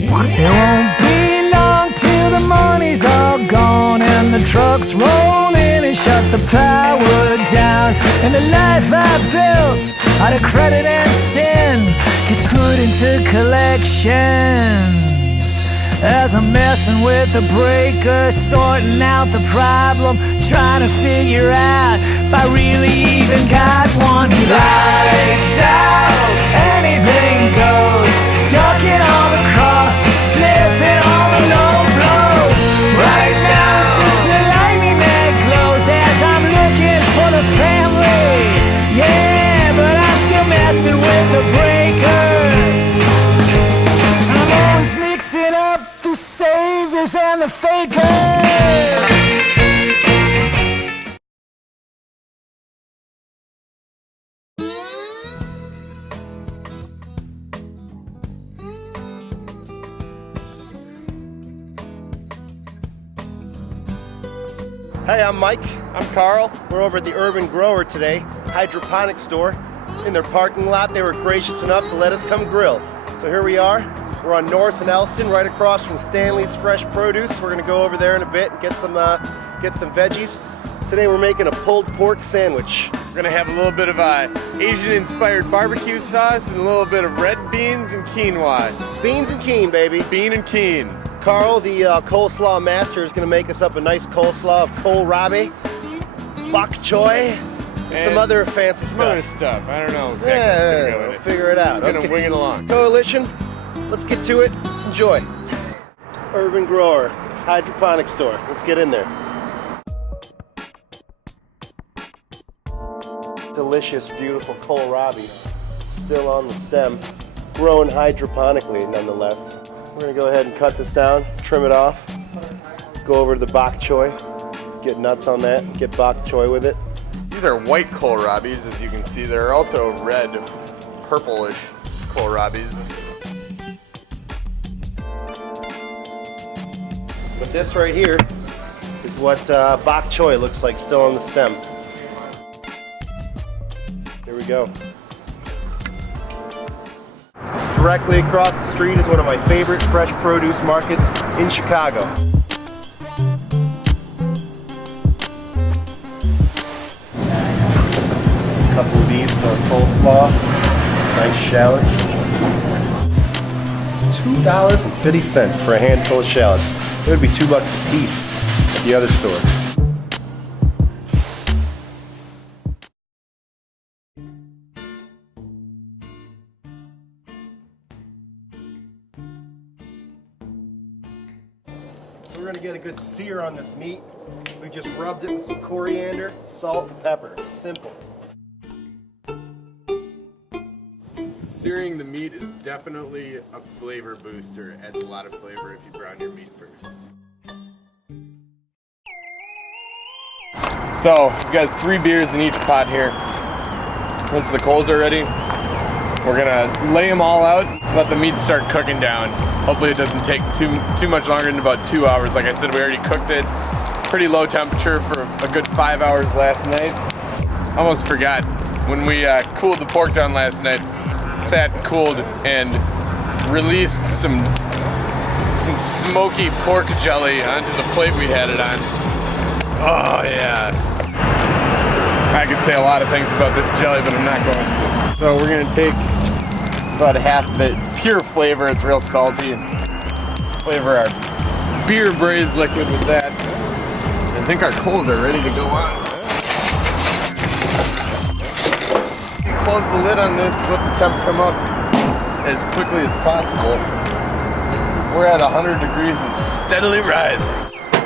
It won't be long till the money's all gone and the trucks roll in and shut the power down, and the life I built out of credit and sin gets put into collections. As I'm messing with the breaker, sorting out the problem, trying to figure out if I really even got one. Lights out, anything goes, ducking all the crosses, slipping all the low blows. Right now it's just the lightning that glows as I'm looking for the family. Yeah, but I'm still messing with the breaker. I'm always mixing up the saviors and the fakers. Hey, I'm Mike. I'm Karl. We're over at the Urban Grower today, hydroponic store. In their parking lot, they were gracious enough to let us come grill. So here we are. We're on North and Elston, right across from Stanley's Fresh Produce. We're gonna go over there in a bit and get some veggies. Today we're making a pulled pork sandwich. We're gonna have a little bit of Asian-inspired barbecue sauce and a little bit of red beans and quinoa. Beans and keen, baby. Bean and keen. Karl, the coleslaw master, is gonna make us up a nice coleslaw of kohlrabi, bok choy, and some other fancy some other stuff. I don't know exactly what's gonna go in we'll it. figure it out. Just gonna wing it along. Coalition, let's get to it. Let's enjoy. Urban Grower, hydroponic store. Let's get in there. Delicious, beautiful kohlrabi, still on the stem, grown hydroponically nonetheless. We're gonna go ahead and cut this down, trim it off, go over to the bok choy, get nuts on that, and get bok choy with it. These are white kohlrabis, as you can see. There are also red, purplish kohlrabis. But this right here is what bok choy looks like still on the stem. Here we go. Directly across the street is one of my favorite fresh produce markets in Chicago. A couple of these for coleslaw. Nice shallots. $2.50 for a handful of shallots. It would be $2 a piece at the other store. We're gonna get a good sear on this meat. We just rubbed it with some coriander, salt, and pepper. Simple. Searing the meat is definitely a flavor booster. Adds a lot of flavor if you brown your meat first. So, we've got 3 beers in each pot here. Once the coals are ready, we're gonna lay them all out, let the meat start cooking down. Hopefully it doesn't take too much longer than about 2 hours. Like I said, we already cooked it pretty low temperature for a good 5 hours last night. Almost forgot, when we cooled the pork down last night, sat and cooled and released some smoky pork jelly onto the plate we had it on. Oh yeah. I could say a lot of things about this jelly, but I'm not going to. So we're gonna take about half of it. It's pure flavor, it's real salty. Flavor our beer braised liquid with that. I think our coals are ready to go on. Close the lid on this, let the temp come up as quickly as possible. We're at 100 degrees and steadily rising.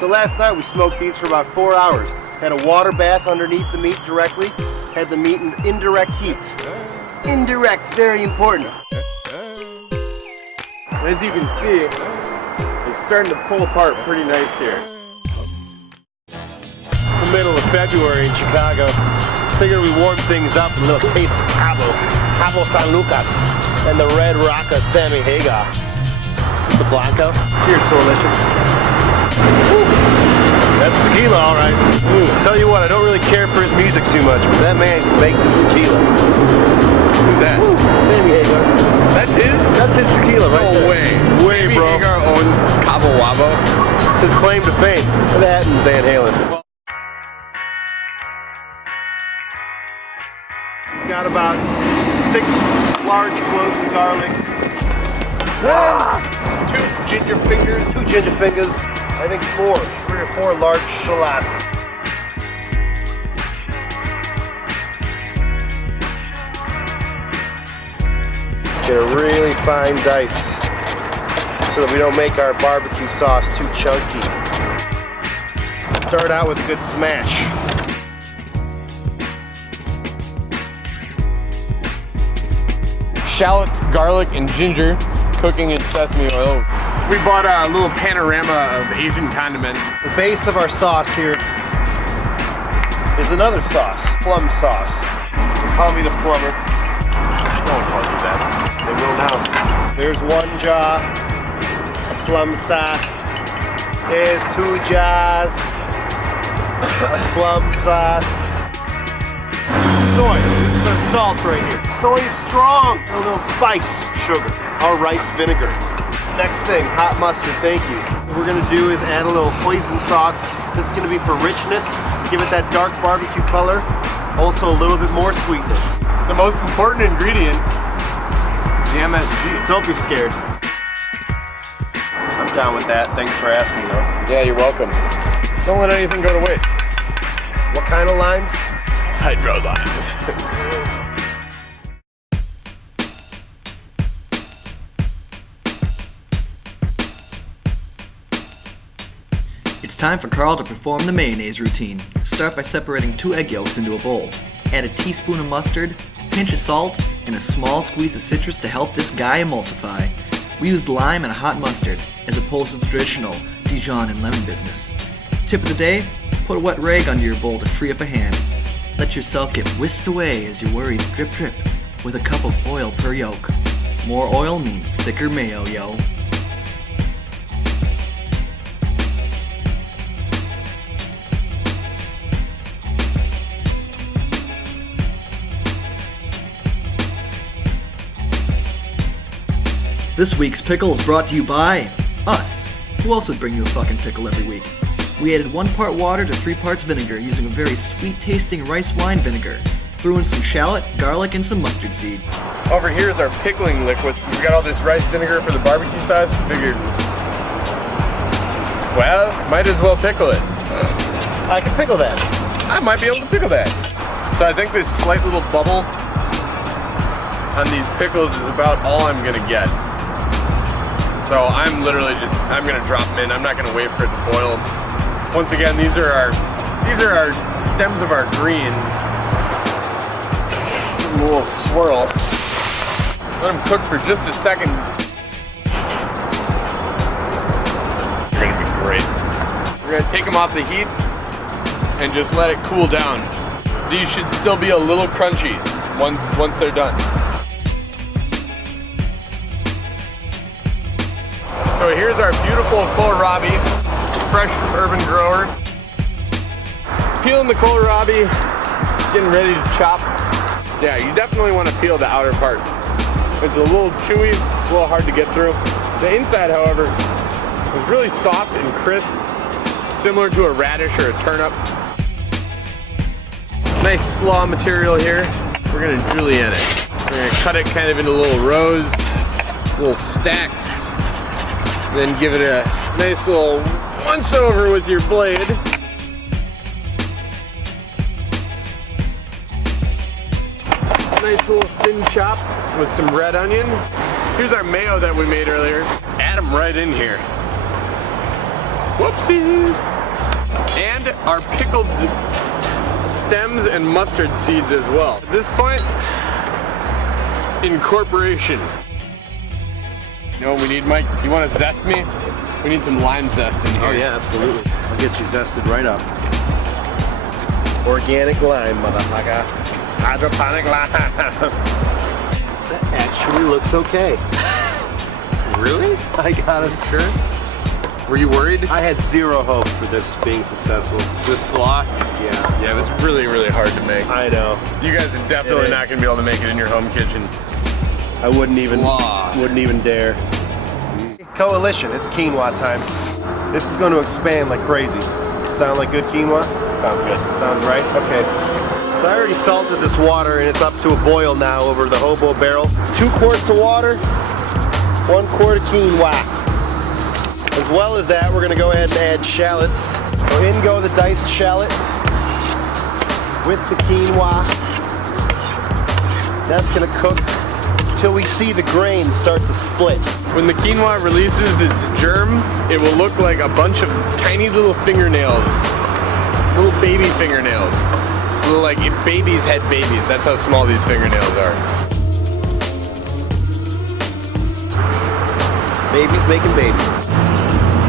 So last night we smoked these for about 4 hours. Had a water bath underneath the meat directly. Had the meat in indirect heat. Indirect, very important. As you can see, it's starting to pull apart pretty nice here. It's the middle of February in Chicago. Figured we warm things up with a little taste of Cabo San Lucas, and the Red Rocka Sammy Hagar. This is the Blanco. Cheers, Coalition. Woo. That's tequila, all right. Tell you what, I don't really care for his music too much, but that man makes some tequila. Who's that? Sammy Hagar. That's his? That's his tequila right No there. way. Way, Sammy bro. Hagar owns Cabo Wabo. His claim to fame. Look at that in Van Halen. Got about 6 large cloves of garlic. 2 ginger fingers. 2 ginger fingers. I think 4. 3 or 4 large shallots. Get a really fine dice so that we don't make our barbecue sauce too chunky. Start out with a good smash. Shallots, garlic, and ginger cooking in sesame oil. We bought a little panorama of Asian condiments. The base of our sauce here is another sauce, plum sauce. Call me the plumber. No one calls you that. They will now. There's 1 jar of plum sauce. There's 2 jars of plum sauce. Soy, this is our salt right here. Soy is strong. A little spice, sugar, our rice vinegar. Next thing, hot mustard, thank you. What we're gonna do is add a little hoisin sauce. This is gonna be for richness, give it that dark barbecue color, also a little bit more sweetness. The most important ingredient is the MSG. Don't be scared. I'm down with that, thanks for asking though. Yeah, you're welcome. Don't let anything go to waste. What kind of limes? Hydro limes. It's time for Karl to perform the mayonnaise routine. Start by separating 2 egg yolks into a bowl. Add a teaspoon of mustard, a pinch of salt, and a small squeeze of citrus to help this guy emulsify. We used lime and hot mustard, as opposed to the traditional Dijon and lemon business. Tip of the day, put a wet rag under your bowl to free up a hand. Let yourself get whisked away as your worries drip drip with a cup of oil per yolk. More oil means thicker mayo, yo. This week's pickle is brought to you by us. Who else would bring you a fucking pickle every week? We added 1 part water to 3 parts vinegar using a very sweet tasting rice wine vinegar. Threw in some shallot, garlic, and some mustard seed. Over here is our pickling liquid. We got all this rice vinegar for the barbecue sauce. Figured, well, might as well pickle it. I can pickle that. I might be able to pickle that. So I think this slight little bubble on these pickles is about all I'm gonna get. So I'm literally I'm gonna drop them in. I'm not gonna wait for it to boil. Once again, these are our stems of our greens. Give them a little swirl. Let them cook for just a second. They're gonna be great. We're gonna take them off the heat and just let it cool down. These should still be a little crunchy once they're done. So here's our beautiful kohlrabi, fresh from Urban Grower. Peeling the kohlrabi, getting ready to chop. Yeah, you definitely want to peel the outer part. It's a little chewy, a little hard to get through. The inside, however, is really soft and crisp, similar to a radish or a turnip. Nice slaw material here. We're gonna julienne it. So we're gonna cut it kind of into little rows, little stacks. Then give it a nice little once over with your blade. Nice little thin chop with some red onion. Here's our mayo that we made earlier. Add them right in here. Whoopsies. And our pickled stems and mustard seeds as well. At this point, incorporation. You know what we need, Mike? You want to zest me? We need some lime zest in here. Oh yeah, absolutely. I'll get you zested right up. Organic lime, motherfucker. Hydroponic lime. That actually looks okay. Really? I got it. Sure? Were you worried? I had zero hope for this being successful. The slaw? Yeah. Yeah, it was really, really hard to make. I know. You guys are definitely not going to be able to make it in your home kitchen. I wouldn't even. Slaw. Wouldn't even dare. Coalition, it's quinoa time. This is going to expand like crazy. Sound like good quinoa? Sounds good. Sounds right? Okay. So I already salted this water and it's up to a boil now over the hobo barrel. 2 quarts of water, 1 quart of quinoa. As well as that, we're going to go ahead and add shallots. So in go the diced shallot with the quinoa. That's going to cook until we see the grain start to split. When the quinoa releases its germ, it will look like a bunch of tiny little fingernails. Little baby fingernails. Little, like if babies had babies, that's how small these fingernails are. Babies making babies.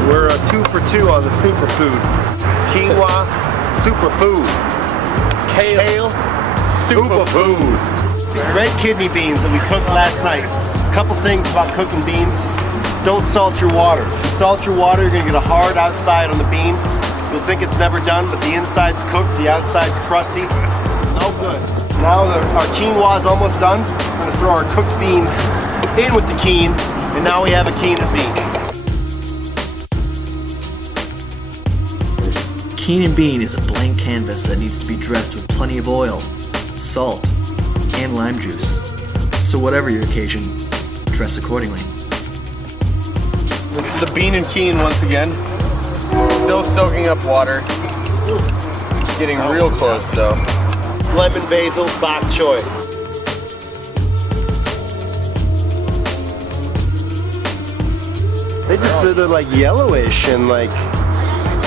We're 2 for 2 on the superfood. Quinoa, superfood. Kale, superfood. Red kidney beans that we cooked last night. A couple things about cooking beans. Don't salt your water. If you salt your water, you're gonna get a hard outside on the bean. You'll think it's never done, but the inside's cooked, the outside's crusty. No good. Now our quinoa is almost done. We're gonna throw our cooked beans in with the quinoa, and now we have a quinoa bean. Quinoa bean is a blank canvas that needs to be dressed with plenty of oil, salt, and lime juice. So whatever your occasion, dress accordingly. This is the bean and quinoa once again. Still soaking up water. Getting real close though. Lemon basil bok choy. They're like yellowish and like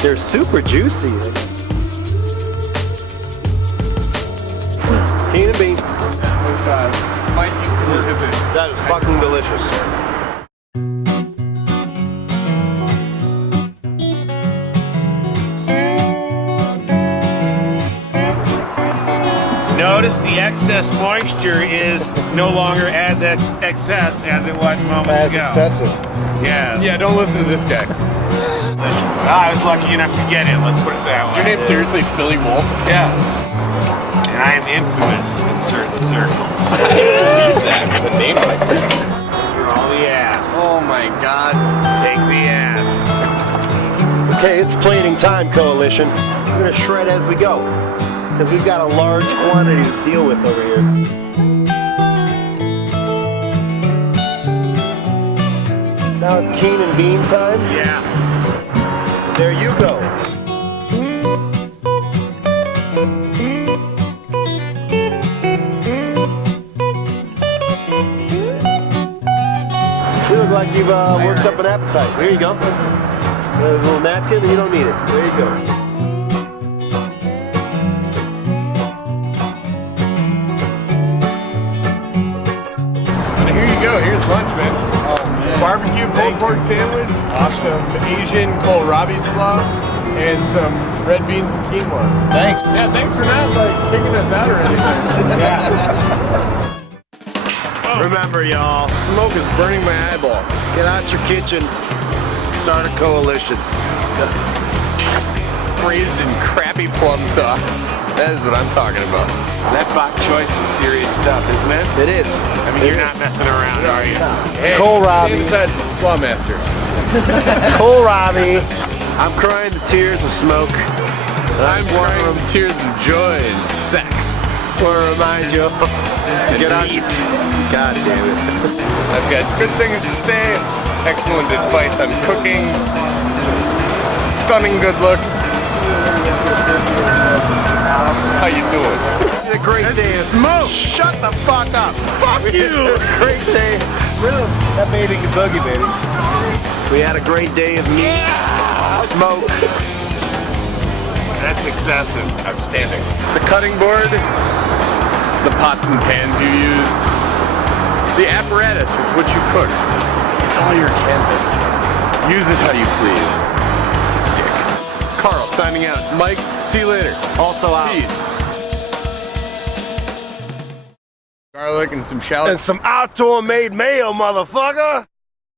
they're super juicy. Quinoa bean. Mike used to work at this. That is fucking delicious. Notice the excess moisture is no longer as excess as it was moments ago. Excessive. Yes. Yeah, don't listen to this guy. I was lucky enough to get in, let's put it that Is way. your name seriously Philly Wolf? Yeah. And I am infamous in certain circles. I can't believe that with a name like that. For all the ass. Oh my god. Take the ass. Okay, it's plating time, Coalition. We're gonna shred as we go, because we've got a large quantity to deal with over here. Now it's quinoa bean time. Yeah. There you go. You look like you've worked up an appetite. Here you go. A little napkin, you don't need it. There you go. And here you go, here's lunch, man. Barbecue pulled pork sandwich, some Asian kole-slaw, and some red beans and quinoa. Thanks. Yeah, thanks for not like kicking us out or anything. Remember, y'all, Smoke is burning my eyeball. get out your kitchen, start a coalition. Braised in crappy plum sauce. That is what I'm talking about. That bok choy is some serious stuff, isn't it? It is. I mean, you're not messing around, are you? Hey, Kohlrabi. inside Slawmaster. Kohlrabi. I'm crying the tears of smoke. I'm crying tears of joy and sex. Just want to remind you to get out. God damn it. I've got good things to say, excellent advice on cooking, stunning good looks. How you doing? It's a great day of Smoke. Shut the fuck up. Fuck you. Great day. Really? That baby can boogie, baby. We had a great day of meat, smoke. That's excessive. Outstanding. The cutting board, the pots and pans you use, the apparatus with which you cook. It's all your canvas. Use it how you please. Dick. Carl signing out. Mike, see you later. Also out. Peace. Garlic and some shallots. And some outdoor made mayo, motherfucker.